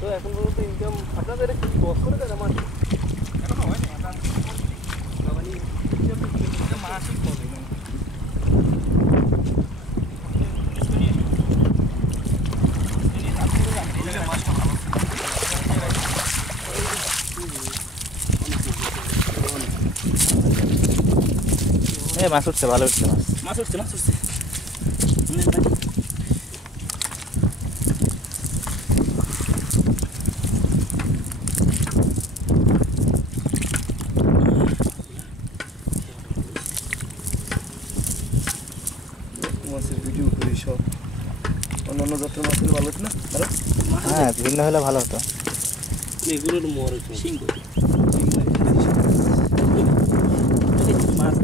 তো এখন পর্যন্ত ইনকাম আপনাদের কি লস করে দেয় না মাছ এখনো হয়নি মাছই বলে মাছ উঠছে, ভালো উঠছে মাছ উঠছে মাছের ভিডিও করি সব অন্যান্য জাতের মাছ হলে ভালো হতো না? হ্যাঁ, ভিন্ন হলে ভালো হতো। এগুলোর মর সিংহ মাছ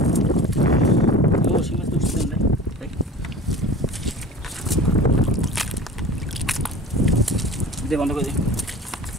বন্ধ করে